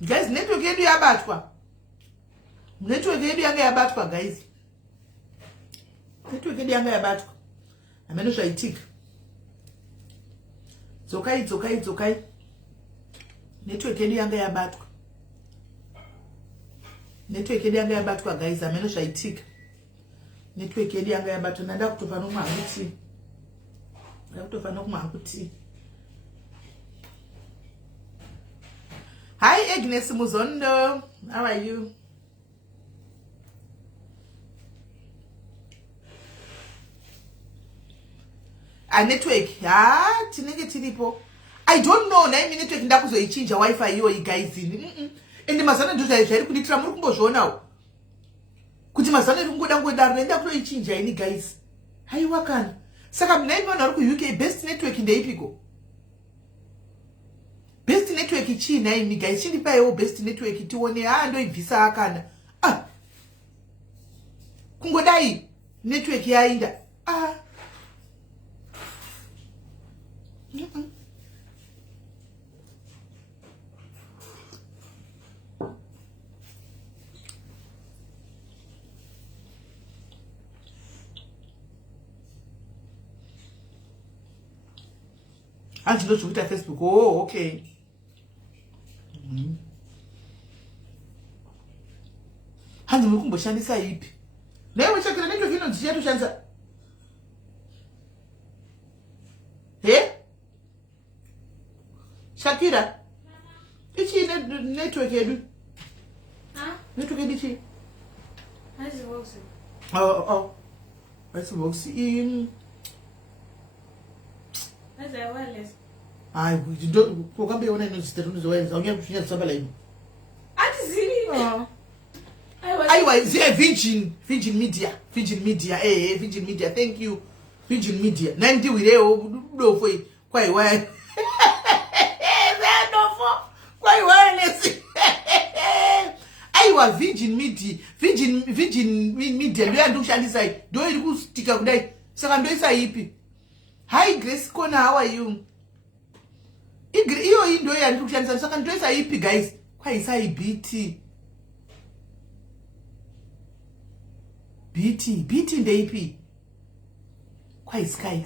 Guys, network yedu yabatwa. Network yedu yanga yabatwa guys. Network yedu yanga yabatwa. Ameno zvaitika. Dzokai. Network yedu yanga yabatwa. Network yedu yanga yabatwa guys, ameno zvaitika. Network yedu yanga yabatwa nanda kutofa nomwanguti. Ndakutofa nomwanguti. Hi Agnes Muzondo, how are you? A network, tinenge tiripo. I don't know, na imi network ndakuzoichinja wifi iyo guys ini. Ende mazana ndo zviri kunditira muri kumbozvionawo. Kuti mazana ringoda ngodaro nenda kutoichinja ini guys. Haiwa kana. Saka mina imi vanhu vari ku UK best network ndeipiko. Best network china imi guys, chindipaiwo best network tione ndoibvisa akana. Kungodai network yainda. Hanzi ndochikuita Facebook. Oh, okay. Hanzi muri kumboshandisa ipi? Newe chakira network inonzi chatoshandisa. Shakira. Ichi network yedu. Network yedu ichi. Hanzi works. Oh. Hanzi works in. Hanzi wireless. Kokambe ona inozita tunozoweza unya kushinya tsabala ino. Ati zini. Aiwa, Virgin Media, Virgin Media, thank you, Virgin Media. Nandi wireo do foi kwai wire. Kwai wireless. Aiwa, Virgin Media ndo yandokushandisa iyi. Ndo iri kustika kudai. Saka ndoisa ipi? Hi Grace Kona, how are you? Iyo ndo yandokushandisa saka ndoisa ipi guys? Kwai sai BT ndeipi? Kwai Sky.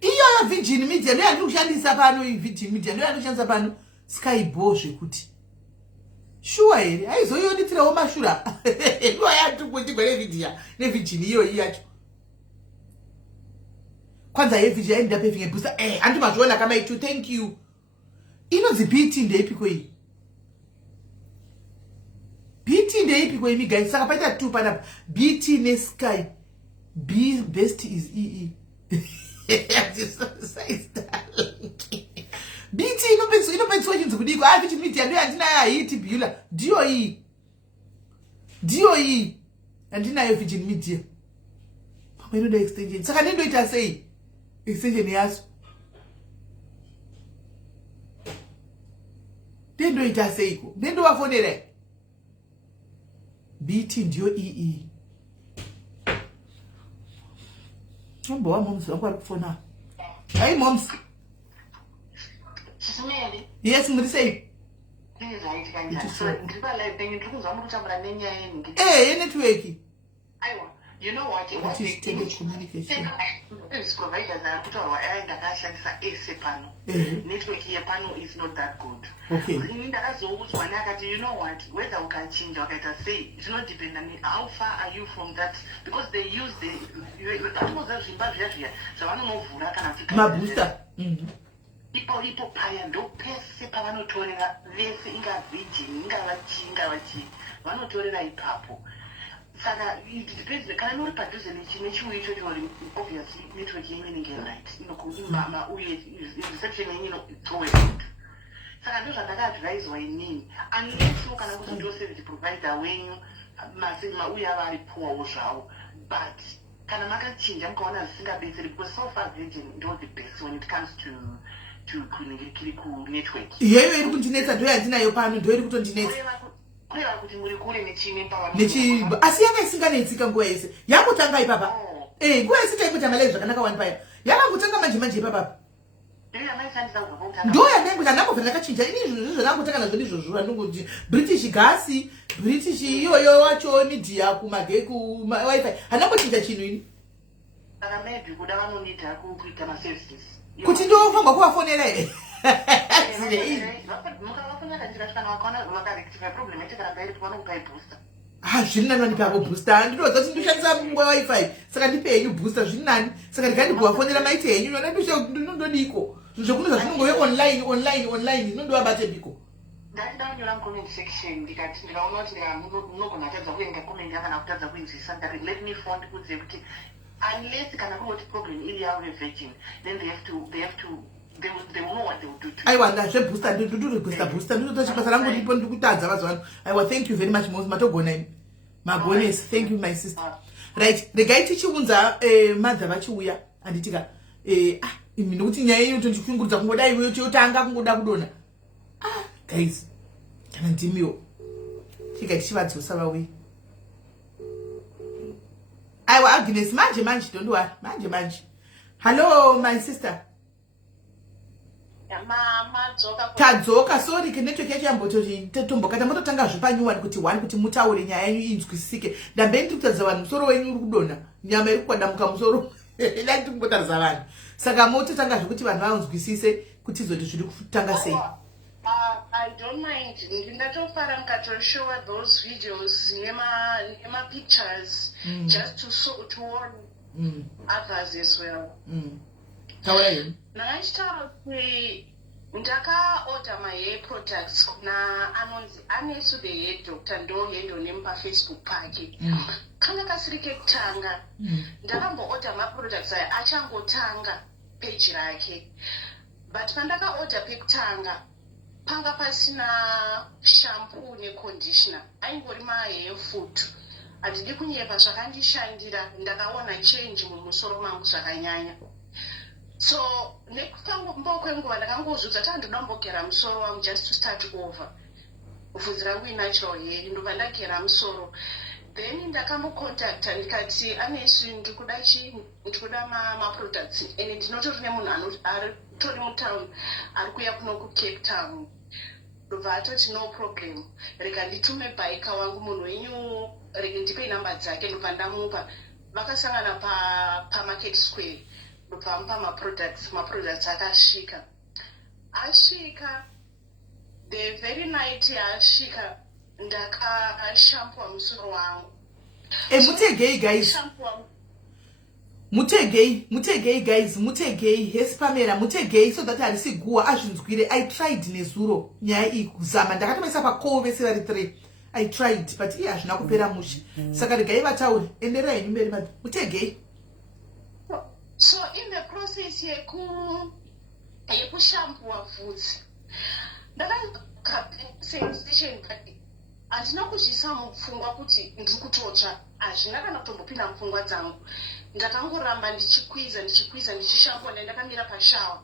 Iyo Virgin Media ndo yandokushandisa pano, Virgin Media ndo yandokushandisa pano. Sky bozve kuti. Sure here, aizoyonitirawo mashura. Ndo yatukuti kwele video ne Virgin iyo yacho. Kwanza ye Virgin yaenda paving a booster. Andu mazviona kama itu, thank you. Inonzi BT ndeipi kwei? BT ndeipi kwei mi guys? Saka paita tu pana BT ne Sky. Best is EE. BT inopedzwa chinzi kudiko. Virgin Media ndo yandinayo hiti biyula. Dio iyi. Andinayo Virgin Media. Pamwe inoda extension. Saka nendoita sei? Extension yaso. Nendoita seiko. Nendo wafonere. BT ndio EE. Mbo wa moms wakwa kufona. Hey moms. Sisumeli. Yes, muri sei. Right kanjani. Ndiba live penye tukuza mu kutambula nenya yengi. Network. Aiwa. You know what? What is telecommunication? Service providers are put on air ndakashandisa ese pano. Network here pano is not that good. Okay. Ndakazoudzwa nakati, you know what? Whether ukachinja wakaita say it's not depend on how far are you from that, because they use the atomoza zvimba zviya zvavanonovhura kana kuti Mabusta. Ipo paya ndo pese pavanotorera vese inga Virgin ingava chi vanotorera ipapo. Saka it depends. Kana uri padhuze nechiwo icho chori obviously network yenyu inenge right. Inokumama uye reception yenyu inotowe good. Saka ndo zvandakaadviswa inini. Unless kana kuti ndo service provider wenyu masima uye avari poor zvawo. But kana makachinja mukaona zvisingabetseri, because so far Virgin ndo the best when it comes to network. Iyeyo iri kundinetsa ndo yandinayo pano, ndo iri kutondinetsa. Kureva kuti muri kure nechini mpaka asi yanga isinganetsika nguva yese. Yakutanga ipapa. Nguva yese taikuita malezi zvakanaka wani paya. Yakangotanga manje ipapa. ndo yanenge ndanambofa ndakachinja ini izvo zvanangotanga nazvo izvozvo andongoti British gas, British iyoyo wacho media kumageku wifi handambochinja chinhu ini kuti ndofamba kuvafonera here zviri nani vandipa avo booster handinoza kuti ndoshandisa wifi saka ndipe henyu booster zviri nani saka ndikandikuvafonera maiti henyu nona ndodiko zvokuno zvazvinongove online nondovabate biko ndachidanyora mucomment section ndikati ndikaona kuti munogona kutadza kuenga comment yakana kutadza kuinzwisa ndari let me phone ndikuudze kuti unless kana kunoti problem iri yavo virgin then they will know what they will do to aiwa ndazvebooster ndotore booster basa rangu ripo ndikutadza vazvano aiwa thank you very much mos matogona imi magonesi thank you my sister right regai tichiunza madza vachiuya handitika imi nokuti nyaya iyo tondichikungurudza kungoda iwe yotanga kungoda kudona guys kana ndimiwo chigai tichivadzosa vauye aiwa Agnes manje tondowara manje hello my sister tadzoka sorry ke network yacho yambototombokata mototanga zvepanyuwani kuti wani kuti mutaure nyaya yenyu inzwisisike ndambe ndiri kutaridza vanhu musoro wenyu uri kudonha nyama iri kukwadamuka musoro ila ndiri kumbotaridza vanhu saka mototanga zvekuti vanhu vanzwisise kuti zoti zviri kutanga sei. I don't mind. Ndingatofara mukatoshowa those videos nema pictures just to warn others as well. Taura yini? Ndakachitaura kuti ndakaorder my hair products kuna anonzi Anesu the hair doctor ndo yendonemupa Facebook pake. Kanga kasiri kekutanga ndakamboorder maproducts aya achangotanga page rake, but pandakaorder pekutanga panga pasina shampoo neconditioner, aingori mahair food. Handidi kunyepa zvakandishandira, ndakaona change mumusoro mangu zvakanyanya. So nekufamba kwenguva ndakangozvudza kuti handinoda kumbogera musoro wangu just to start over. Bvudzi rangu inatural hair ndobva ndagera musoro. Then ndakambocontacta ndikati Anesu ndikuda chinhu, ndikuda maproducts ende ndinotori nemunhu aritori mutown ari kuuya kuno kuCape Town. Ndobva atoti no problem, rega nditume bhaika wangu munhu wenyu, rega ndipe namba dzake. Ndobva ndamupa, vakasangana paMarket Square. Ndobva amupa maproducts akasvika the very night yaasvika ndakashampua musoro wangu. Mutegei guys, mutegei guys, mutegei hesipamera, mutegei so that harisi guwa azvinzwire. I tried nezuro nyaya iyi kuzama, ndakatomesa pakoo vese vari 3. I tried but iye hazvina kupera mushe, saka regai vataure, enderai mberi madzi. Mutegei. So in the process yekushampua bvudzi ndakasensation but handina kuzvisa mupfungwa kuti ndiri kutotsva, hazvina kana kutombopinda mupfungwa dzangu. Ndakangoramba ndichikwiza ndichishampua ndakamira pashawa.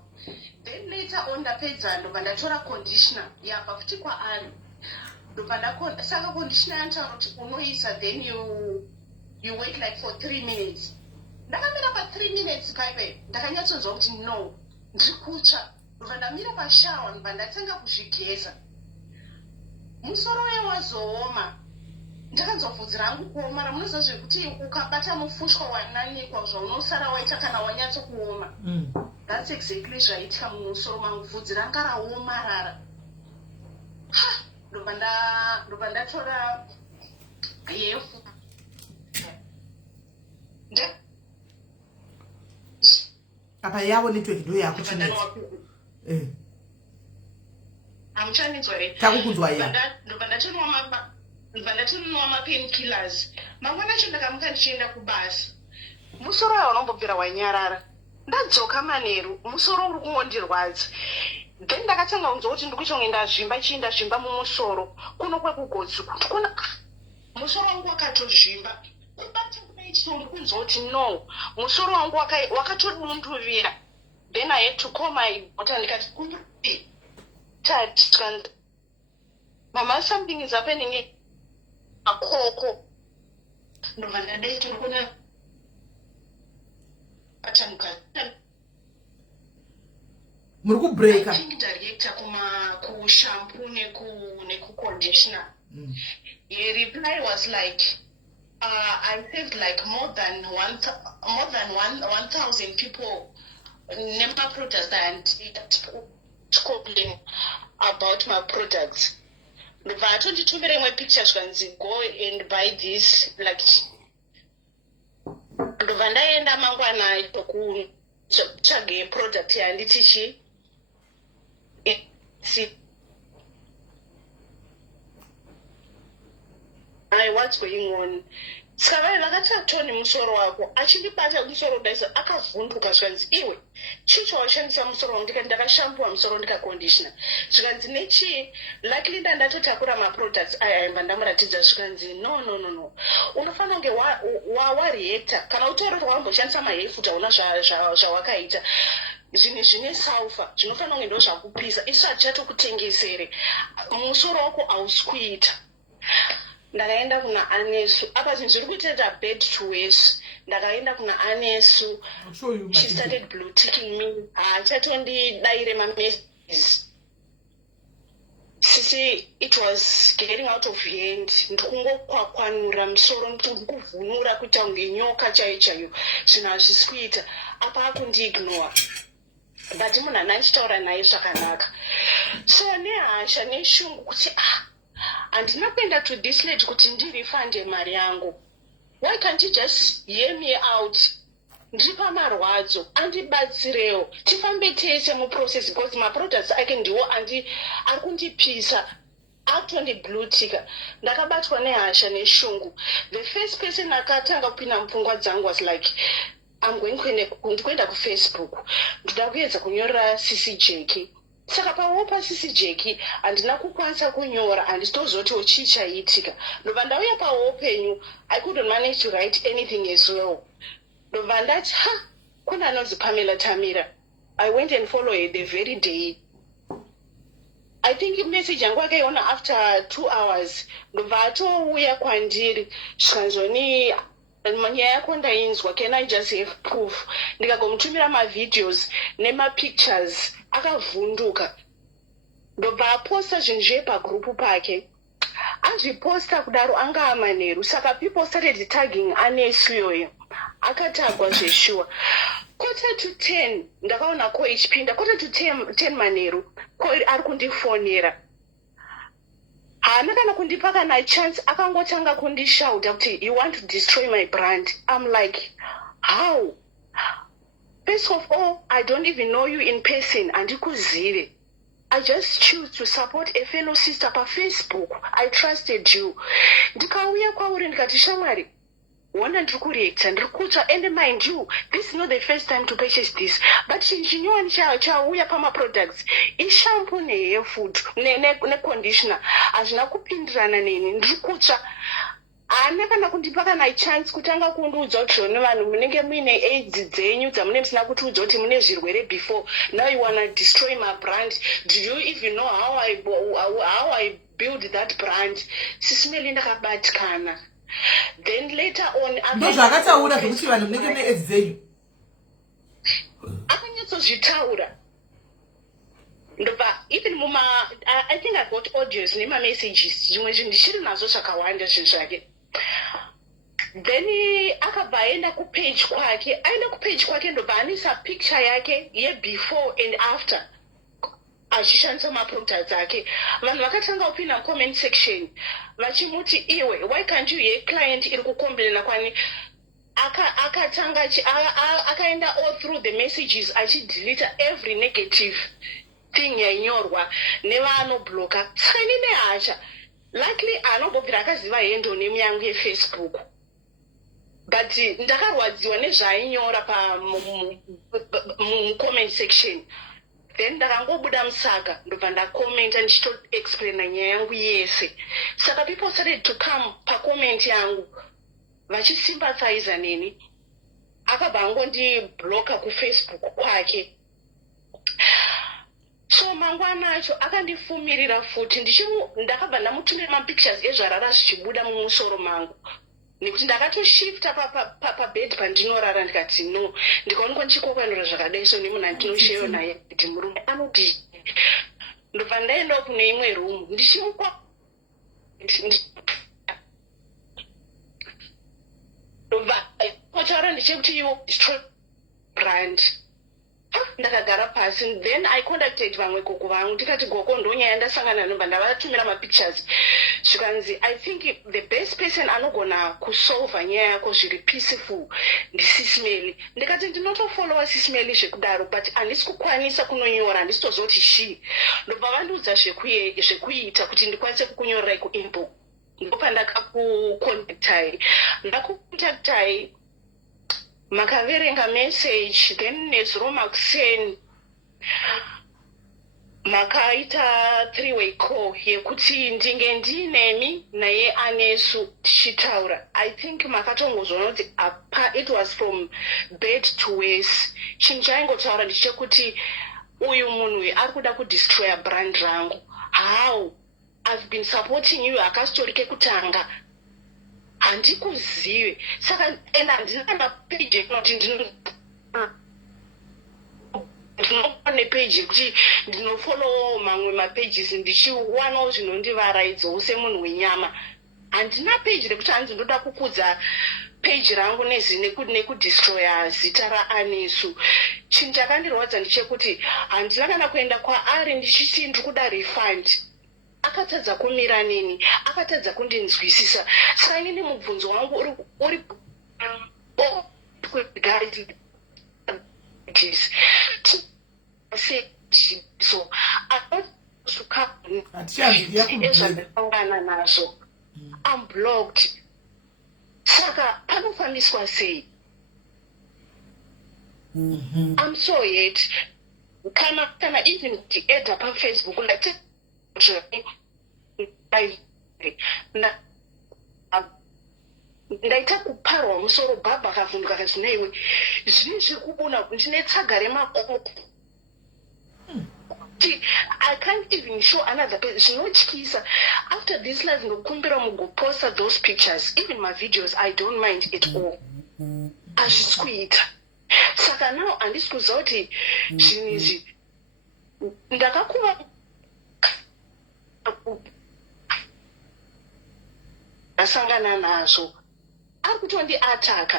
Then later on ndapedza ndobva ndatora conditioner yabva futi kwaari. Ndobva saka conditioner yanotaura kuti unoisa then you wait like for 3 minutes. Ndakamira pa 3 minutes paipe ndakanyatsonzwa kuti no ndiri kutsva. Ndobva ndamira pashawa ndobva ndatanga kuzvigeza. Musoro wayo wazooma, ndakanzwa bvudzi rangu kuoma. Ramunoziva zvekuti ukabata mufushwa wananikwa zvaunosara waita kana wanyatso kuoma. That's exactly zvaitika mumusoro mangu, bvudzi ranga raomarara. Ndobva ndatora yefu apa yavo network ndo yakuchinetsa. Amuchanitswa here. Takukunzwa ya. Ndobva ndatonwa mapainkillers. Mangwana acho ndakamuka ndichienda kubasa. Musoro wayo unombopera wanyarara. Ndadzoka manheru, musoro uri kungondirwadza. Then ndakatanga kunzwa kuti ndikuchonge ndazvimba mumusoro. Kuno kwekugotsi kuona musoro wangu wakatozvimba. Kubata kudaiti uri kunzwa kuti no, musoro wangu wakatodunduvira. Then I had to call my daughter ndikati kumbi. Mama, something is happening. Akoko. Ndobva ndadeti ndikuona achamuka. muri kubreaka. I think director ku shampoo neku conditioner. Your reply was like, I saved like more than 1,000 people Nema products and complain about my products. But I told you 2 million pictures when you go and buy this like Vandaenda mangwana itoku chage product ya nditichi what's going on? Saka vakatoni musoro wako achindibata musoro daisa akavhunduka zvanzi iwe chicho washandisa musoro wangu ndakashampua musoro ndikaconditioner zvikanzi nechi luckily ndatotakura maproducts aya ndamuratidza zvikanzi no unofanira kunge wareacta kana utori wamboshandisa mahairfood hauna zvawakaita zvine sulfur zvinofanira kunge ndo zvakupisa isu hatichatokutengesere musoro wako hausi kuita. Ndakaenda kuna Anesu akati ndiri kuita bed to waste. Ndakaenda kuna Anesu, she started blue ticking me. Chatondidayire messages. Sisi, it was getting out of hand. Ndikungokwanura musoro ndikuvhunura kuita kunge nyoka chaiyo zvinhu hazvisi kuita apa akundiignore but munhu anachitaura naye zvakanaka so nehasha neshungu kuti handina kuenda to this late kuti ndirifande mari yangu. Why can't you just hear me out? Ndiri pamarwadzo andibatsirewo tifambe tese muprocess because maproducts ake ndiwo ari kundipisa atondiblue ticka. Ndakabatwa nehasha neshungu. The first person akatanga kupinda mupfungwa dzangu was like ndikuenda kufacebook ndoda kuedza kunyorera CCJK. Saka pawopa CCJK handina kukwanisa kunyora handitozotiwo chii chaiitika. Ndobva ndauya pawopenyu I couldn't manage to write anything as well. Ndobva ndati kuna anonzi Pamela Tamira. I went and followed her the very day. I think message yangu akaiona after 2 hours. Ndobva atouya kwandiri zvikanzoni nyaya yako ndainzwa, can I just have proof? Ndikagomutumira mavideos nemapictures akavhunduka. Ndobva aposta zvinhu zvepagrupu pake. Azviposta kudaro anga amanheru. Saka people started tagging Anesu yoyo. Akatagwa zveshuwa. 9:45 ndakaona ko ichipinda. 9:10 manheru ko ari kundifonera. Haana kana kundipa kana chance akangotanga kundishauta kuti you want to destroy my brand. I'm like, how? First of all, I don't even know you in person andikuzive. I just choose to support a fellow sister pa Facebook. I trusted you. Ndikauya kwauri ndikati shamwari wona ndiri kureacta ndiri kutsva and mind you this is not the first time to purchase this but chinyowani chauya pamaproducts ishampoo nehair food neconditioner hazvina kupindirana neni ndiri kutsva. Haana kana kundipa kana chance kutanga kundiudza kuti zvone vanhu munenge muine AIDS dzenyu dzamune musina kutiudza kuti mune zvirwere before. Now you wanna destroy my brand. Do you even know how I build that brand? Sisimeli ndakabatikana. Then later on ndozvakataura zvekuti vanhu munenge mune AIDS dzenyu akanyatsozvitaura. Ndobva even I think I got audios nema-messages zvimwe zvinhu ndichiri nazvo zvakawanda zvinhu zvake. Then akabva aenda kupage kwake ndobva anisa picture yake ye-before and after achishandisa maproducts ake. Vanhu vakatanga kupinda comment section vachimuti iwe why can't you hear client iri kukombelela kwani. Akatanga akaenda all through the messages achidelete every negative thing yainyorwa nevaanobloka. Saka inine hasha luckily anobvira akaziva hendo name yangu yefacebook but ndakarwadziwa nezvaainyora mucomment section. Then ndakangobuda musaka ndobva ndakomenta ndichitoexplaina nyaya yangu yese. Saka people started to come pacomment yangu vachisympathiza neni. Akabva angondibloka kufacebook kwake. So mangwana acho akandifumirira futi ndakabva ndamutumira mapictures ezvarara zvichibuda mumusoro mangu nekuti ndakatoshifta pabed pandinorara ndikati no ndikaonekwa ndichikokwanura zvakadai so nemunhu andinosheyo naye kuti murume anoti ndobva ndaendawo kune imwe room ndichimukwa ndobva kotaura ndichekuti you destroy brand ndakagara pasi then I contacted vamwe gogo vangu ndikati gogo ndonyaya ndasangana nomba ndavatumira mapictures zvikanzi I think the best person anogona kusolva nyaya yako zviri peaceful ndisisimeli ndikati ndinotofollowa sisimeli zvekudaro but handisi kukwanisa kunonyora handisi tozoti shi ndobva vandiudza zvekuita kuti ndikwanise kukunyorerai kuinbox ndopandakakukontaktai ndakukontaktai makaverenga message then nezuro makuseni makaita 3-way call yekuti ndinge ndinemi naye anesu tichitaura I think makatongozvona kuti apa it was from bad to worse chinhu chaingotaura ndichekuti uyu munhu ari kuda kudestroya brand rangu how I've been supporting you akasitori kekutanga handikuzive saka and handina mapage ekunoti ndinopane page yekuti ndinofollow mamwe mapages ndichiwanawo zvinondivaraidzawo semunhu wenyama handina page rekuti hanzi ndoda kukudza page rangu nekudestroya zita raanesu chinhu chakandirwadza ndichekuti handina kana kuenda kwaari ndichiti ndiri kuda refund akatadza kumira neni akatadza kundinzwisisa saka inini mubvunzo wangu uri so ezvandakangana nazvo I'm blocked saka panofambiswa sei I'm so hate kana even ndiedha pafacebook ndaita kuparwa musoro bhabha akavhunduka akati neiwe zvini zviri kubuna ndine tsaga remakoko I can't even show another person zvinotyisa after this life ndokumbira mugoposta those pictures even my videos I don't mind at all hazvisi kuita saka now handisi kuziva kuti zvinhu izvi ndakakuva ndasangana nazvo ari kutondiataka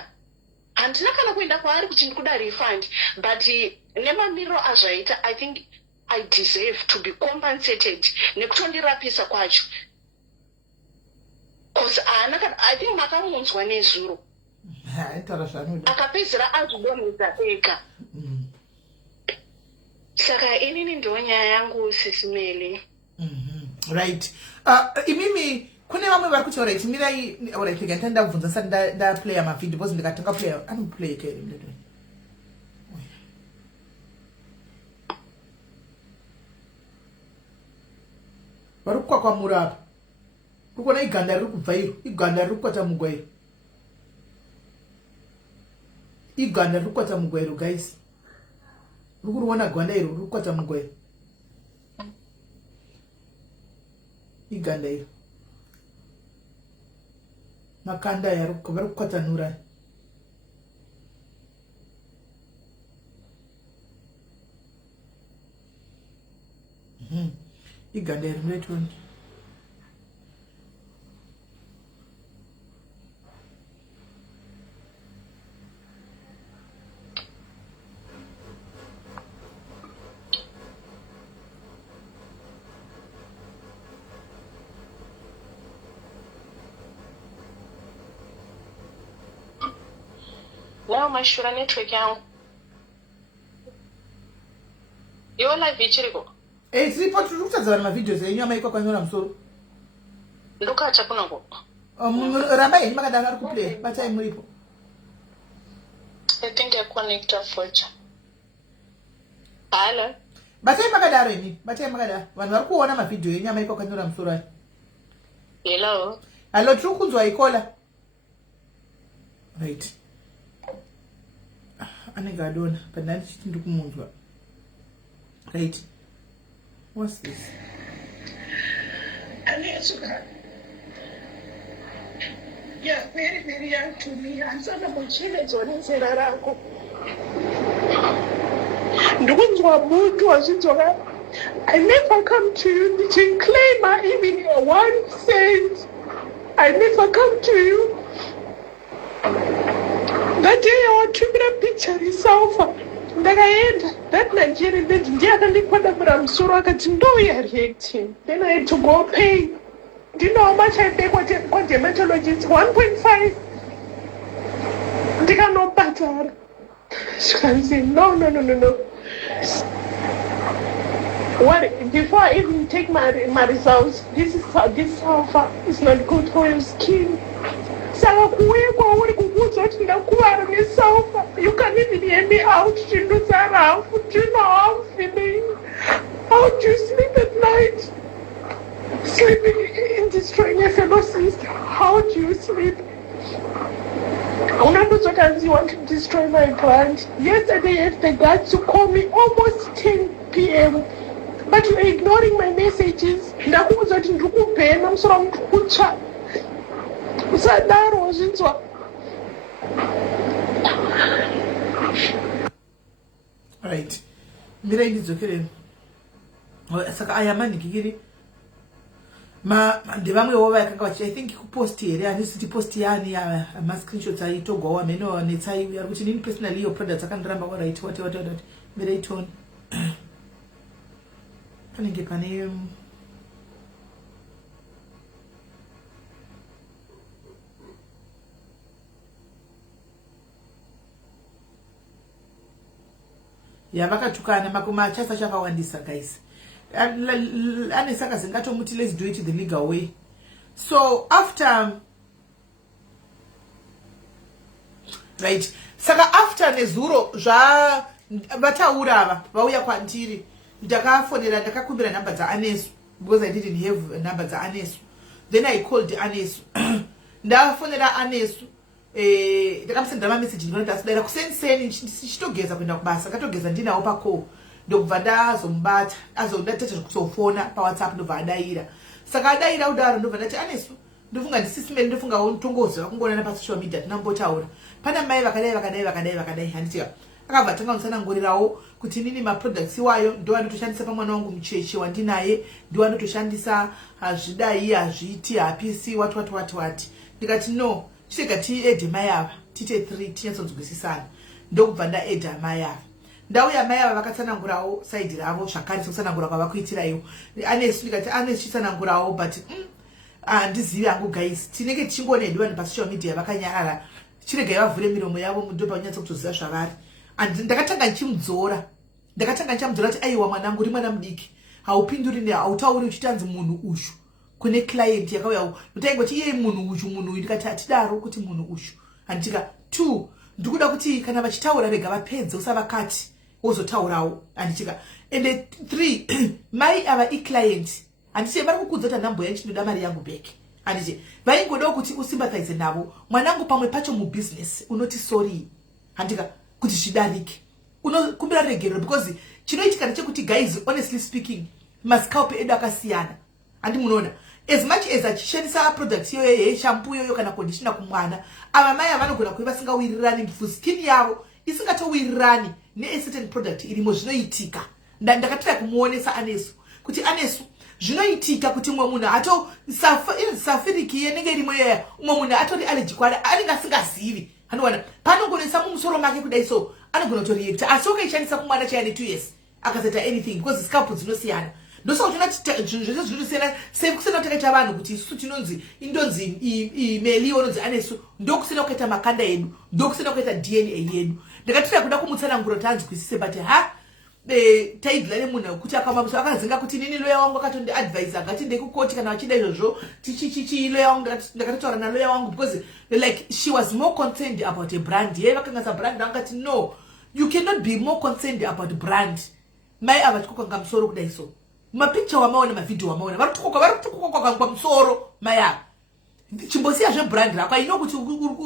handina kana kuenda kwaari kuti ndikuda refund but nemamiriro azvaita I think I deserve to be compensated nekutondirapisa kwacho because I think makamunzwa nezuro akapedzera azvidonhedza ega saka inini ndo nyaya yangu sisimeli right imimi kune vamwe vari kuti alright mirai alright ndanga ndabvunza sati ndaplaya mavideo because ndikatanga playa anoplay ke vari kukwakwamura apa kukuona iganda riri kubva iro iganda riri kukwata mugwairo iganda riri kukwata mugwairo guys riri kuriona gwanda iro riri kukwata mugwairo iganda iro makanda vari kukwatanura iganda iri muretoni now mashura network yangu iwo live ichiriko tiripo tiri kutadza vanhu mavideos enyu amaikwakwanyora musoro ndokacha kunako rambai henyu makadaro ari kuplaya batai muripo I think I connect forcha hello batai makadaro imi batai makadaro vanhu vari kuona mavideo enyu amaikwakwanyora musoro ayo hello hallo tiri kunzwa ikola right anenge adona but ndandichiti ndiri kumunzwa right what's this Yeah, very, very young to me. I'm sort of a children's one in Serarako. I never come to you to claim even your 1 cent. I never come to you. That day I took a picture in South. That Nigerian didn't get a little bit of Suraka to know you're reacting. Then I had to go pay. Do you know how much I pay what the methodologist? 1.5. They are not better. She can say, no. What, before I even take my results, this sulfur is not good for your skin. So you can even hear me out. Do you know how I'm feeling? How do you sleep at night? Sleeping in destroying your fellow sister. How do you sleep? Sometimes you want to destroy my brand. Yesterday I had the guts to call me almost 10 p.m. But you're ignoring my messages. Right. Mira indizokere. Saka ayamani kigiri. Ndevamwe wova yakanga vachi I think kupost here handisiti post yani ya ma screenshots aitogwa wameno netsai yari kuti nini personally your products akandiramba alright what mira itone panenge pane yavakatukana makoma chasa chakawandisa guys. Anesaka zingatomutile let's do it the legal way. So after right saka after nezuro zva vataura vauya kwandiri ndakafonera ndakakumbira number dzaAnesu because I didn't have number dzaAnesu. Then I called Anesu ndafonera Anesu ndakamusendera mamessage ndinoita sidaira kusenseni ndichitogeza kuenda kubasa katogeza ndinawo pako ndobva ndazombata azondatete kutofona pa WhatsApp ndobva adaira saka adaira udaro ndobva ndati Anesu ndofunga ndisisimeni ndofunga untongozo wakungoona pa social media tinambotaura pana mai vakadai handitika akabva tanga unsanangurirawo kuti nini ma products wayo ndo anotoshandisa pamwana wangu mucheche wandinaye ndo anotoshandisa hazvidai hazviti hapisi what ndikati no chitega ti ede mai ava tite 3 tinyatsonzwisisana ndokubva ndaedha mai ava ndauya mai ava vakatsanangurawo side ravo zvakare sekutsanangura kwavakuitira iwo Anesu ndikati Anesu chitsanangurawo but handizivi hangu guys tinenge tichingonediwa nepasocial media vakanyarara chiregai vavhure miromo yavo ndo paunyatsa kutoziva zvavari and ndakatanga ndichimudzora kuti aiwa mwanangu uri mwana mudiki haupinduri hautauri uchitanzi munhu ushu kune client yakauya utaingoti iye munhu uyu ndikati hatidaro kuti munhu ushu handitika 2 ndikuda kuti kana vachitaura rega vapedze usavakati wozotaurawo handitika and 3 mai ava iclient handiti vari kukudza kuti nhambo yangu chinoda mari yangu back handiti vaingodawo kuti usympathize navo mwanangu pamwe pacho mubusiness unoti sorry handika kuti zvidarike unokumbira regero because chinoitika ndechekuti guys honestly speaking mascalp edu akasiyana handi munoona as much as achishandisa products yoyo shampoo yoyo kana conditioner kumwana ava mai avanogona kuva vasingawirirani for skin yavo isingatowirirani certain product irimo zvinoitika ndakatira kumuonesa Anesu kuti Anesu zvinoitika kuti umwe munhu ato safiriki yenenge irimo yoya umwe munhu atori allergic kwari anenge asingazivi hanowana panongonesa mumusoro make kudai so anogona kutoreact asi ukaishandisa kumwana chayane 2 years akasaita anything because scalp dzinosiyana ndosaka zvinotosiyana sekusina kutakaita vanhu kuti isusu tinonzi indonzi imeli inonzi Anesu ndokusina kukaita makanda edu ndokusina kukaita DNA yedu ndakatira kuda kumutsanangura kuti anzwisise but taidla nemunhu kuti akamamuso akazinga kuti nini loya wangu akatondiadvise ngati ndekukoti kana vachida izvozvo tichichichi loya wangu ndakatotaura naloya wangu because like she was more concerned about a brand yeye vakangasa brand angati no you cannot be more concerned about brand mai ava tikokwanga musoro kudai so mapicture wamaona mavideo wamaona vari kutokoka kwa musoro mai ava chimbosiya zvebrand rako aino kuti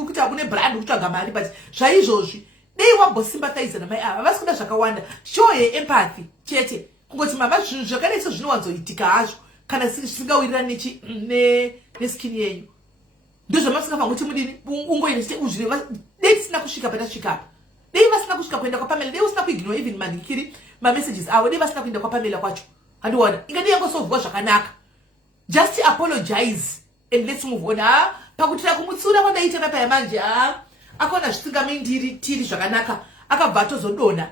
kuti hakune brand kutsvaga mari but zvaizvozvi dei wambosympathize namai ava vasi kuda zvakawanda show yeempathy chete kungoti mama zvinhu zvakadaiso zvinowanzoitika hazvo kana zvisingawirirani neskin yenyu ndozvamasingafa kuti mudini ungoenda uzviva dei tisina kusvika patasvika dei vasina kusvika kuenda kwaPamela dei usina kuignore even mandikiri mamessages avo dei vasina kuenda kwaPamela kwacho handiona ingadi yangosovhwa zvakanaka just apologize and let's move on pakutira kumutsura kwadaita mapa yamanje akona zvisingamindiri tiri zvakanaka akabva atozodona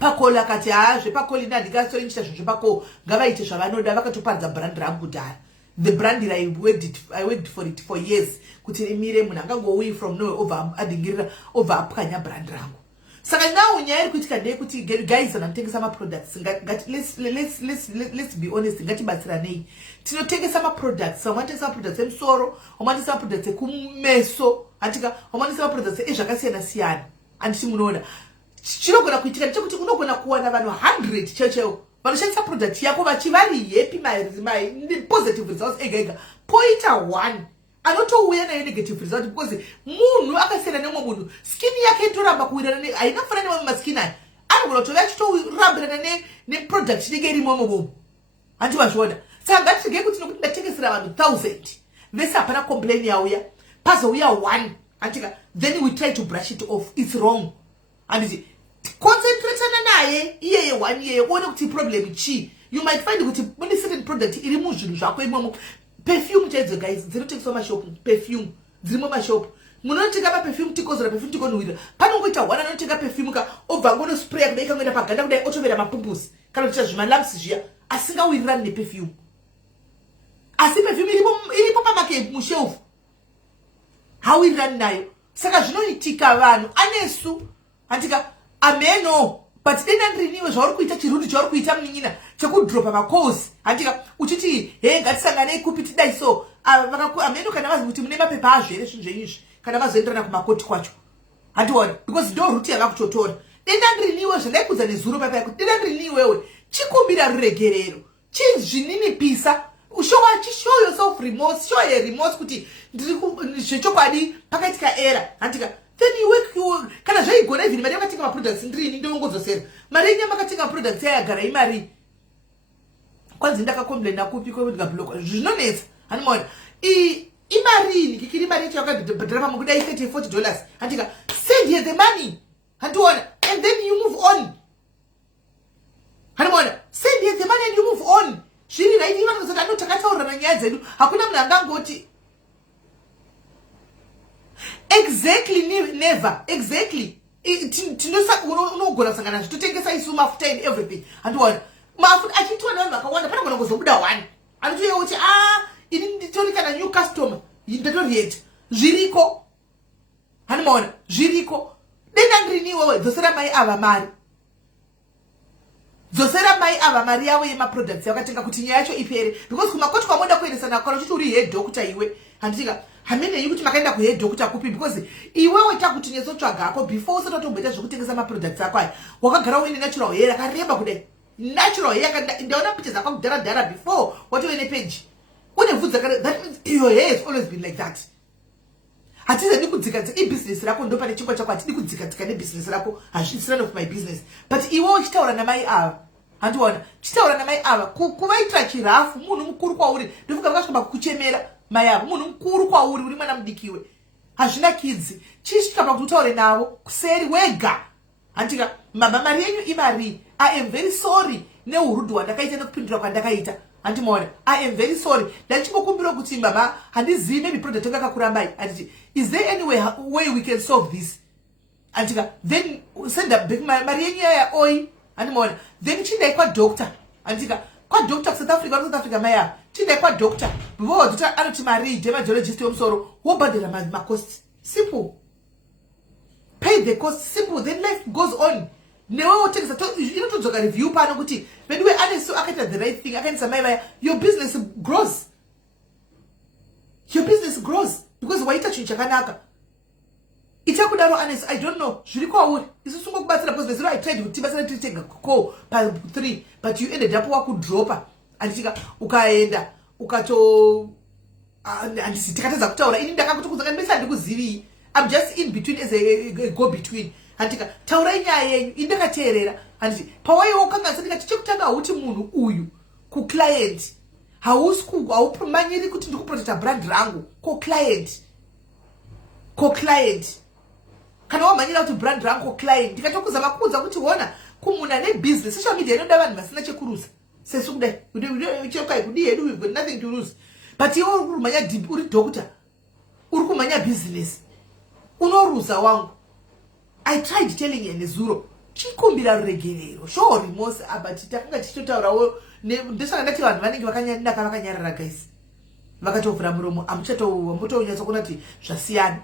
pakola akati zvepakoli ndandingasoinchita zvepako ngavaite zvavanoda vakatoparadza brand rangu kudhara the brand that I worked for it for years kuti rimire munhu angangouyi from nowhere over adingirira over apwanya brand rangu saka now nyaya iri kuitika ndeyekuti guys vanotengesa maproducts let's be honest ngatibatsiranei tinotengesa maproducts vamwe vanotengesa maproducts emusoro vamwe vanotengesa maproducts ekumeso atika vamwe vanotengesa maproducts ezvakasiyana siyana anditi munoona chinogona kuitika ndechekuti unogona kuwana vanhu 100 chechewo vanoshandisa product yako vachivari happy my positive results ega poita 1 anotouya nayo negative result because munhu akasiyana nemwe munhu skin yake itoramba kuwirana haina kufanana nemamwe maskin aya anogona kutova achitorambirana neproduct inenge iri imomo handi vazviona saka ngatirege kuti nokuti ndatengesera vanhu 1000 vese hapana complain yauya pazouya 1 antika then we try to brush it off it's wrong anditi concentratana naye iyeye 1 iyeye uone kuti problem chi you might find kuti mune certain product iri muzvinhu zvako imomo perfume chaidzo guys dzinotengeswa mashopu perfume dzirimo mashopu munotenga maperfume tikozora perfume tikonhuwira panongoita 1 anotenga perfume ka obva ngonospray kudai kangoenda paganda kudai otovera mapumpusi kana kuita zvimalamps zviya asingawirirani neperfume asi perfume iripo pamake mushelf hawirirani nayo saka zvinoitika vanhu anesu antika ameno but denda ndriniwe zvauri kuita chirudi chauri kuita munyina chekudropa makosi antika uchiti he ngatisanganei kupi tidai so ameno kana vazi kuti mune mapepa azvo here zvinhu zvenyizvi kana vazoenderana kumakoti kwacho handiona because ndo ruti yava kutotora denda ndriniwe zvandaikudza nezuro papa yakuti denda ndriniwewe chikumbira ruregerero chizvininipisa show yourself remorse show a remorse kuti zvechokwadi pakaitika era antika then you work kana zvaigona even mari yakatenga maproducts ndrini ndovongodzosera mari yenyu makatenga maproducts yayagara imari kwanzi ndakacomplaina kupi kwendikabloka zvinonetsa hanimona imarini kikiri mari yacho yakabhadhara pamwe kudai $30-40 handika send here the money handiona and then you move on hanimona send here the money and you move on zviri right ivanozoti anotakataurana nyaya dzedu hakuna munhu angangoti exactly never exactly unogona kusangana zvitotengesa isu mafuta and everything handiona mafuta achitiwa nevanhu vakawanda panogona kuzobuda 1 anotoyewo kuti ini nditori kana new customer ndatorieta zviriko handimaona zviriko denda ndiriniwewe dzosera mai ava mari dzosera mai ava mari yavo yemaproducts yakatenga kuti nyaya yacho ipere because kumakoti kwamoda kuendesana kwano kuti uri head doctor iwe handitika hamenei kuti makaenda kuhead doctor kupi because iwewe takuti nezotsvagako before usati watomboita zvekutengesa maproducts ako aya wakagara uine natural hair akareba kudai natural hair ndaona pictures akakudhara before watove nepage une vhudzi that means your hair has always been like that hatizadi kudzikadzika ibusiness rako ndo pane chingwa chako hatidi kudzikadzika nebusiness rako it's none of my business but iwewe chitaura namai ava handiona chitaura namai ava kuvaitira chirafu munhu mukuru kwauri ndofunga vakasvika kukuchemera mai avo munhu mukuru kwauri uri mwana mudikiwe hazvina kidzi chisvika pakuti utaure navo kuseri wega handika mama mari yenyu imari I am very sorry neurudhi hwandakaita nekupindura kwandakaita handimaona I am very sorry ndachimbokumbira kuti mama handizivi maybe product yakakurambai handiti is there any way we can solve this handika then send back mari yenyu yaya oi handimaona then chindai kwadoctor handika kwadoctor kuSouth Africa maya chindai kwadoctor vodota anoti mari dermatologist yomusoro wobhadhara macost simple pay the cost simple then life goes on newe wotengesa inotodzoka review pano kuti vediwe anesu akaita the right thing akaendesa mai vaya your business grows because waita chinhu chakanaka ichakudaro anesu I don't know zviri kwauri isu sungokubatsira because veziro I tried kuti batsira titenga ko pa 3 but you ended up wakudropa anditika ukaenda ukato andisi tikatadza kutaura ini ndakakutukudza ndimesa handikuzivi I'm just in between as a go between handika taurai nyaya yenyu indakateerera handiti pawaiwo kanganisa ndikati chekutanga huti munhu uyu kuclient haupumanyiri kuti ndikuprotecta brand rangu co-client kana wamanyira kuti brand rangu co-client ndikatokuzama kuudza kuti wona kumuna nebusiness social media inoda vanhu vasina chekurusa sesu kudai chokai kudi hedu we've got nothing to lose but iwe uri kumanya deep uri doctor uri kumanya business unoruza wangu. I tried telling you nezuro chikumbira ruregerero sho remorse but takanga tichitotaurawo ndisaka ndati vanhu vanenge vakanyarara guys vakatovhura muromo amutonyatsa kuona kuti zvasiyana.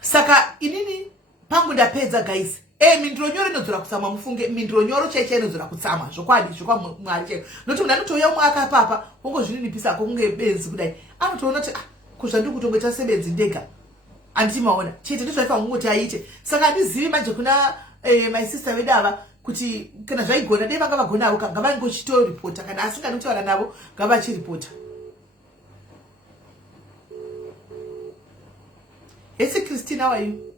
Saka inini pangu ndapedza guys. Mindiro nyoro inodzora kutsama mufunge mindiro nyoro cheche inodzora kutsama zvokwadi zvokwamwari chero noti munhu anotouya umwe akapapa wongozvininipisa kunge benzi kudai anotoona kuti kuzvandiri kutongoita sebenzi ndega andimaona chete ndizvaifa ngoti aite. Saka handizivi manje kuna my sister vedu ava kuti kana zvaigona dei vanga vagonavo ngavangochitoripota kana asingadi kutaura navo ngavachiripota. Esi Christina, how are you?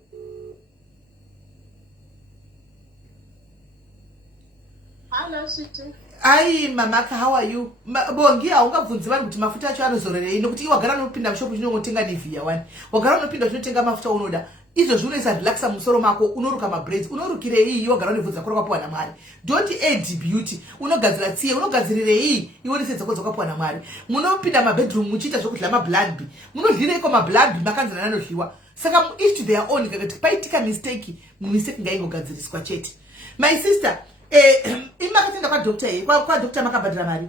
Hello, Siti. Ai mamaka, how are you? Bongi haungabvunzi vanhu kuti mafuta acho anozorerei nokuti wagara unopinda mushopu chinongotenga nevhiya wani. Wagara unopinda uchinotenga mafuta unoda. Izvo unoisa relaxa musoro mako unoruka mabraids. Unorukirei wagara unebvunza kuri kwapuwa naMwari. Don't aid beauty. Unogadzira tsiye, unogadzirirei iwonisedza kodza kwapuwa naMwari. Munopinda mabedroom muchiita zvokudya mablood bee. Munodlireiko mablood bee makanzana nanodliwa. Saka each to their own kakati paitika mistake ngaingogadziriswa chete. My sister, imakatenda kwadoctor here, kwadoctor makabhadhira mari.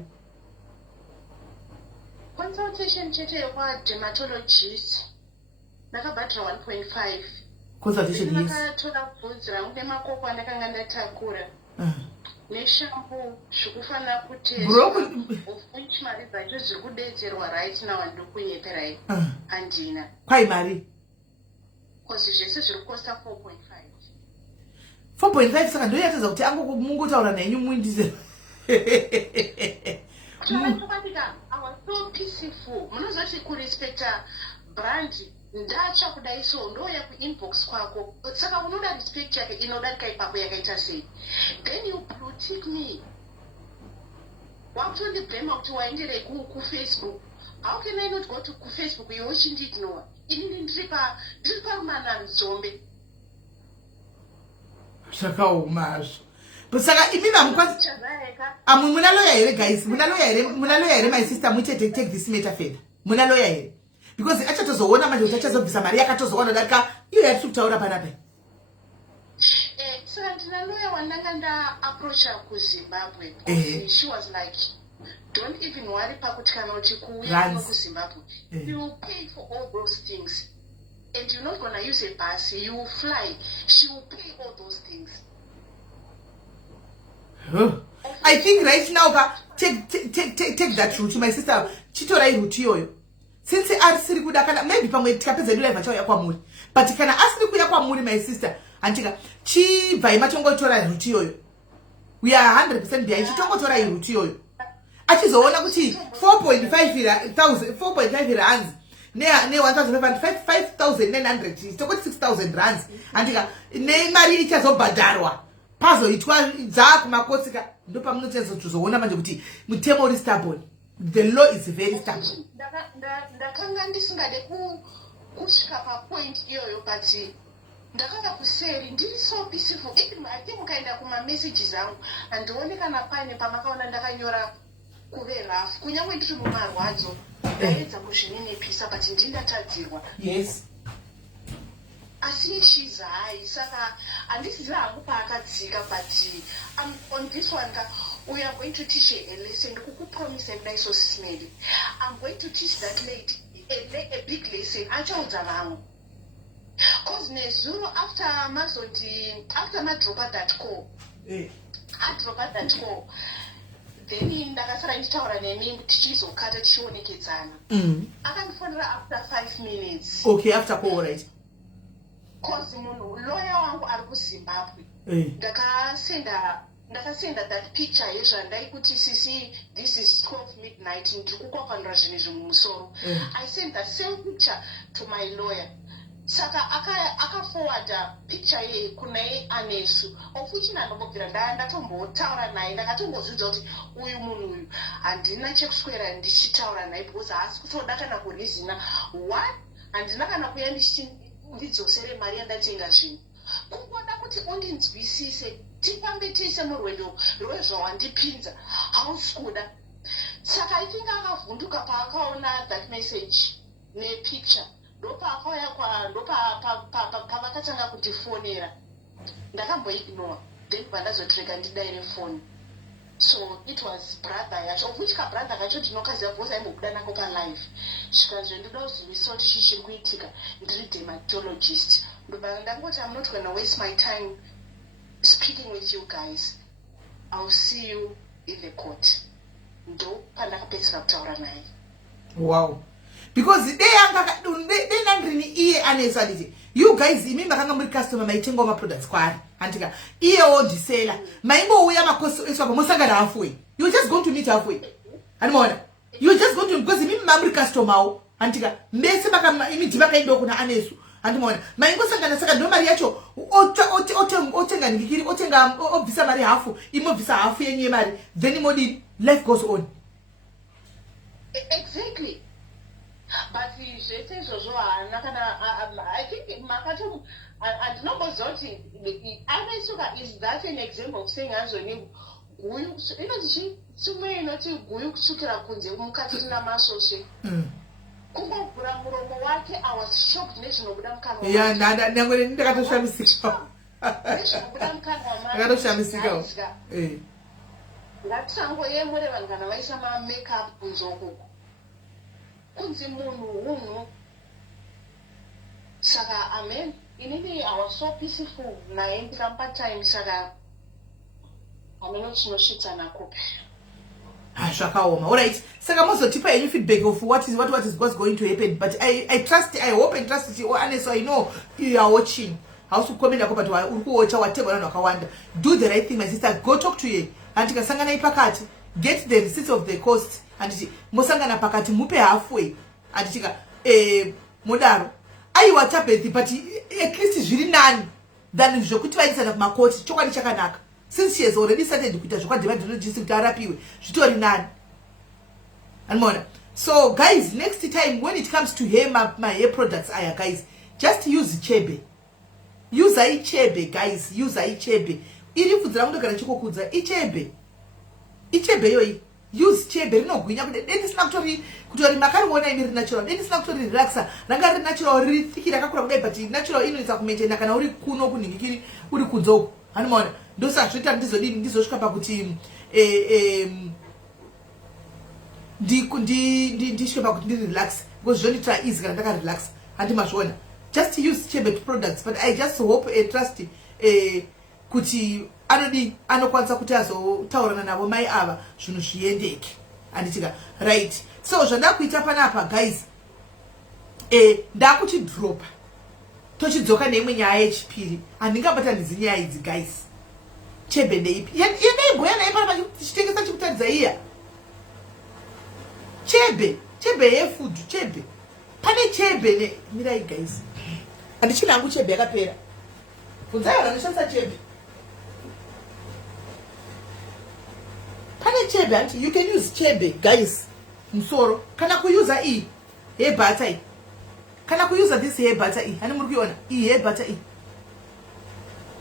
Consultation chete kwa dermatologist. Nakabhadhira 1.5. Consultation yes. Ndakatola bvudzi rangu nemakoko andakanga ndatakura. Neshampoo zvikufanira kuteswa. Which mari dzacho zviri kudedzerwa right now ndokunyeperai. Handina. Kwai mari? Kozi zvese zviri kukosta 4.5. 4.5 saka ndoyatedza kuti mungotaura nenyu muindise. Chakatika I was so peaceful. Munozoti kurespecta brand ndacha kudai so ndoya kuinbox kwako. Saka unoda respect yake inodarika ipapo yakaita sei. Then you critique me. Wakutondiblema kuti waenderei kuFacebook. How can I not go to Facebook iwe uchindiignore? Inini ndiri parumana nzombe. Zvakaomazvo. Saka imini hamukwanisi muna lawyer here guys, muna lawyer here my sister muchete take this matter further. Muna lawyer here. Because achatozoona manje kuti achazobvisa mari yakatozoona darika iyo yatiri kutaura panapa. Saka ndina lawyer wandanga ndaapproacha kuZimbabwe. She was like, don't even worry pakuti kana uchikuuya kuZimbabwe. You will pay for all those things. And you're not going to use a bus, you will fly. She will pay all those things. I think right now, take that route. My sister, chitorai route yoyo. Since asiri kuda kana maybe pamwe tikapedza live chauya kwamuri. But kana asiri kuya kwamuri my sister, antika chi vai matongotora route yoyo. We are 100% behind. Chitongotora route yoyo. Achizoona kuti 4.5 rands. Ne 1,500 tokoti 6,000 rands andika ne mari ichazobhadharwa pazoitwa dzakumakosika ndo pamunotsenza kuzoona manje kuti mutemo uri stubborn. The law is very stubborn. Ndakanga ndisingade kusvika papoint iyoyo but ndakanga kuseri ndiri so peaceful. Ati mukaenda kumamessages angu handionekana paine pamakaona ndakanyora kuve rough kunyange ndiri mumarwadzo ndaedza kuzvininipisa but ndindatadzirwa. Yes. Asi she's high saka handisiziva hangu paakadzika but on this one we are going to teach a lesson. Ndikukupromise kudai so sismedi I'm going to teach that lady a big lesson achaudza vamwe. Cause nezuro after madropa.co adropa.co then ndakasara ndichitaura nemi tichizokata tichionekedzana. Akandifonera after 5 minutes. Okay, after call right. Cause munhu lawyer wangu ari kuZimbabwe. Ndakasenda that picture yezvandai kuti sisi this is 12 midnight ndiri kukwakanura zvinhu izvi mumusoro. I sent that same picture to my lawyer. saka akaforwarda picture ye kunai Anesu ofuchina ndobvira ndatombotaura naye ndakatombodzidza kuti uyu munhu uyu handina chekuswera ndichitaura naye because haasi kutoda kana kurizina what handina kana kuya ndidzosere mari yandatenga zvinhu kungoda kuti undinzwisise tifambe tise murwendo rwezvawandipinza hausi kuda saka ichinga akavhunduka paakaona that message nepicture pavakatanga kutifonera ndakamboignore then pandazotreka ndidaire foni so it was brother yacho of which kabrother kacho ndinokaziva bhosi aimbobuda nako palive zvikanzvo ndoda kuzivisa kuti chii chiri kuitika ndiri dermatologist ndangoti I'm not gonna waste my time speaking with you guys. I'll see you in the court. Ndo pandakapedzera kutaura naye. Wow. Because they nangrini iye anesaditi. You guys imi makanga muri customer maitenga ma products kwari. Antika iye odisela. Maimbo uya makoso eswa musangana halfway. You just going to meet halfway. Animona. You just going to because imi mamri customer o. Antika mbese baka imi dibaka indo kuna Anesu. Andimona maingo sangana saka ndo mari yacho otenga ngikiri otenga obvisa mari hafu imobvisa hafu yenye mari then modi life goes on. Exactly. But zvese izvozvo haana kana I think makato andinombozoti Anesuka is that an example of saying hazvoni guyu inoti chimwe inoti guyu kusukira kunze mukati namasoshe. Kumbovhura muromo wake I was shocked nezvinobuda mukanwa. Yeah, ndakatoshamisika. Nezvinobuda mukanwa make. Ndakatoshamisika. Ngatisangoyemure vanhu kana vaisa ma-makeup kunze ukoko. Kunzi munhu hunhu. Saka amen. Inini I was so peaceful naye ndikampa time saka ameno chinosvitsana kupi. Shakaoma. All right. Saka mozotipa any feedback of what's going to happen. But I hope and trust you. Honestly, so I know you are watching. Hausu komenda ko but urikuocha whatever na wakawanda. Do the right thing, my sister. Go talk to ye. Antika sangana ipakati. Get the receipts of the cost. And mosangana pakati mupe halfway. Antika modaro. Ayi watapeti but at least zviri nani than zvokuti vaisana kumakoti chokwadi chakanaka. Since she has already started kuita dermatologist kuti arapiwe zvitori nani. Anmona. So guys, next time when it comes to hair my hair products aya guys, just use chebe. Use ichebe guys, use ichebe. Iri kudzira kundogara chikokudza ichebe. Ichebe yoi. Use chebe rinogwinya kuti deni sina kutori makariona iri natural. Deni sina kutori relaxa. Ranga ri natural ri thiki rakakura kudai but natural inoita kumaintain kana uri kuno kuningikiri uri kunzoko. Anmona. Ndosa zvita ndizosvika pakuti ndisvike pakuti ndi relax because zvonita easy kana ndaka relax handimazviona. Just use chebe products but I just hope and trust kuti anokwanisa kuti azotaurana navo mai ava zvinhu zviendeke anditika right. So zvandakuita panapa guys ndakuti drop tochidzoka neimwe nyaya yechipiri handingabatanizi nyaya idzi guys. Chebe ndeipi yendaibhoya naye pana chitengesa chikutadza iya chebe yefood chebe pane chebe mirai guys handichina hangu chebe yakapera kunzai vanoshandisa chebe pane chebe hanti you can use chebe guys musoro kana kuyuza hair butter kana kuyuza this hair butter hani muri kuiona hair butter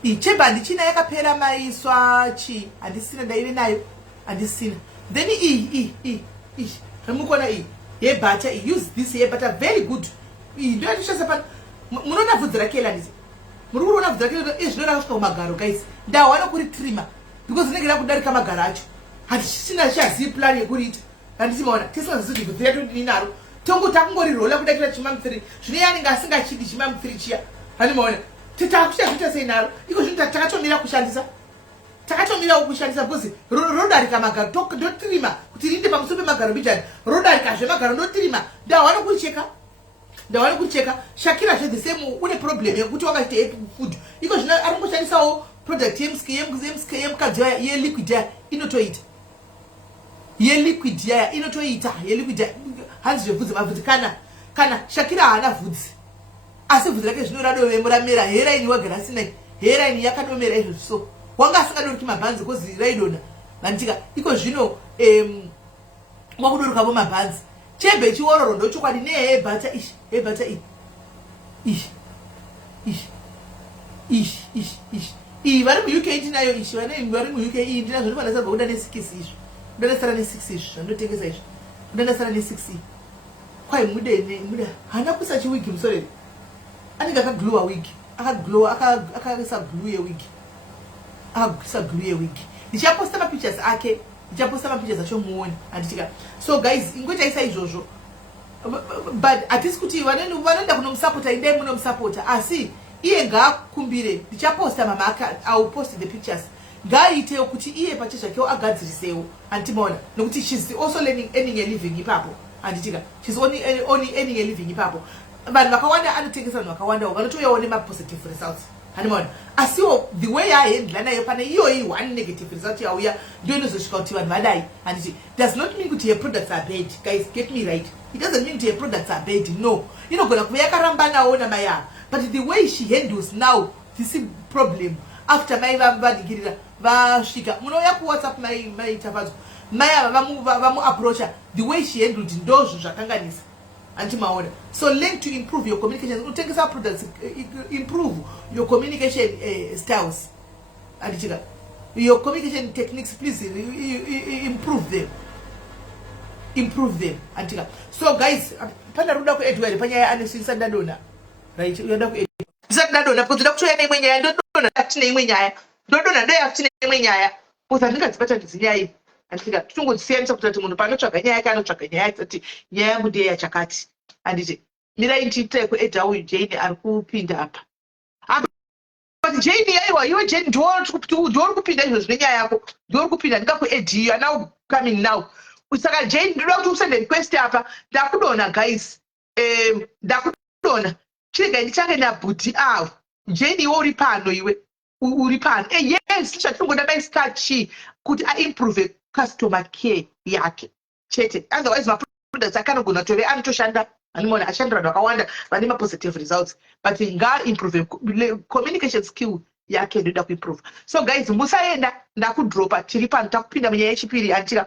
ichebe handichina yakapera maiswa chi handisina ndaive nayo handisina then remukona hair butter use this hair butter very good ndo yatoshandisa pano munoona bvudzi rake landisi muri kuona bvudzi rake zvinoda kusvika kumagaro guys ndawana kuri trimmer because rinenge rakudarika magaro acho handisina chazivi plan yekuriita handisimaona tisingazivi bvudzi redu ndinaro tonguti akungorirola kudakira chimamthiri zvine yanenge asingachidi chimamthiri chiya handimaona titakuchazviita sei naro iko zvino takatomira kushandisa because rodarika magaro ndotrima kuti rinde pamusoro pemagaro bijani rodarika zvemagaro ndotrima ndawana kuricheka Shakira zve the same une problem yekuti wakaita food iko zvino arongoshandisawo product yemukadzi yeliquid yaya inotoita yeliquid yaya inotoita yeliquid hanzi zvebvudzi mabvudzi kana Shakira haana vhudzi asi bvudzi rake zvino radove muramera hairline wagara asina hairline yakadomera izvo so wanga asingadoriki mabhanzi kozi raidona vanditika iko zvino wakudorukavo mabhanzi chembe chiororo ndochokwadi nehebhata hebhata iyi vari muuk ndinayo ishi vari muuk iyi ndinazvo ndinofanira kuda ne6 izvo ndodasara ne6 izvo zvandotengesa izvo ndodasara ne6 kwai muda hana kuisa chiwigi musoreri anenge akagluwa wigi akaisa glue yewigi akaisa glue yewigi ndichaposta mapictures ake ndichaposta mapictures acho muone handitika so guys ingoitaisa izvozvo but hatisi kuti vanoenda kunomusapota indai munomusapota asi iye ngaakumbire ndichaposta mama ake I'll post the pictures ngaaitewo kuti iye pache zvakewo agadzirisewo handimaona nokuti she's also earning a living ipapo handitika she's only earning a living ipapo vanhu vakawanda anotengesa vanhu vakawandawo vanotouyawo nemapositive results handimaona asiwo the way yahendla nayo pane iyoyi one negative result yauya ndio inozosvika kuti vanhu vadai handiti does not mean kuti her products are bad guys get me right it doesn't mean kuti her products are bad no inogona kuva yakarambanawo namai ava but the way she handles now this problem after mai vadikirira vasvika munouya kuwhatsapp mai tafadzwa mai ava vamuapproacha the way she handled ndozvo zvakanganisa antimaona so learn to improve your communication utengesa products improve your communication styles andichika your communication techniques please improve them antika so guys pana ruda ku Edward panyaya anisisa ndadona right uyoda ku ndadona because ndakutoya neimwe nyaya ndodona atina imwe nyaya ndodona dai atina imwe nyaya because andingadzibata ndizinyaya antika tungodzisenza kuti munhu panotsvaga nyaya yake anotsvaga nyaya yakati nyaya yangu ndiye yachakati anditi mirai ndiite ku Edward Jane ari kupinda apa but Jane yaiwa iwe Jane ndiori kupinda izvo zvine nyaya yako ndiori kupinda ndingaku Edi you are now coming now saka Jane ndoda kuti usende request apa ndakudona guys ndakudona chirega ndichange nabhuti avo Jane iwe uri pano iwe uri pano yes tichatingoda maisikachi kuti aimprove customer care yake chete otherwise maproducts akanogona tove anotoshanda animona ashandira vanhu vakawanda vane mapositive results but ngaimprove communication skill yake ndoda kuimprove so guys musaenda ndakudropa tiri pano takupinda munyaya yechipiri antika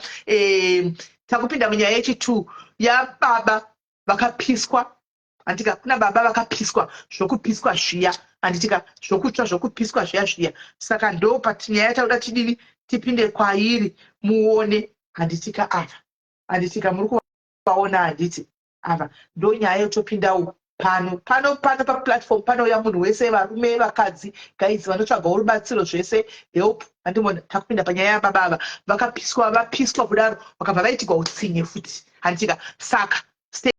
takupinda munyaya yechi2 yababa vakapiswa antika kuna baba vakapiswa zvokupiswa zviya anditika zvokutsva zvokupiswa zviya saka ndo patinyaya tauda tidini tipinde kwairi muone handitika ava handitika muri kuvaona handiti ava ndo nyaya yotopindawo pano paplatform panouya munhu wese varume vakadzi guys vanotsvagawo rubatsiro zvese help handimona takupinda panyaya yababa ava vapiswa kudaro vakabva vaitigwa utsinye futi handitika saka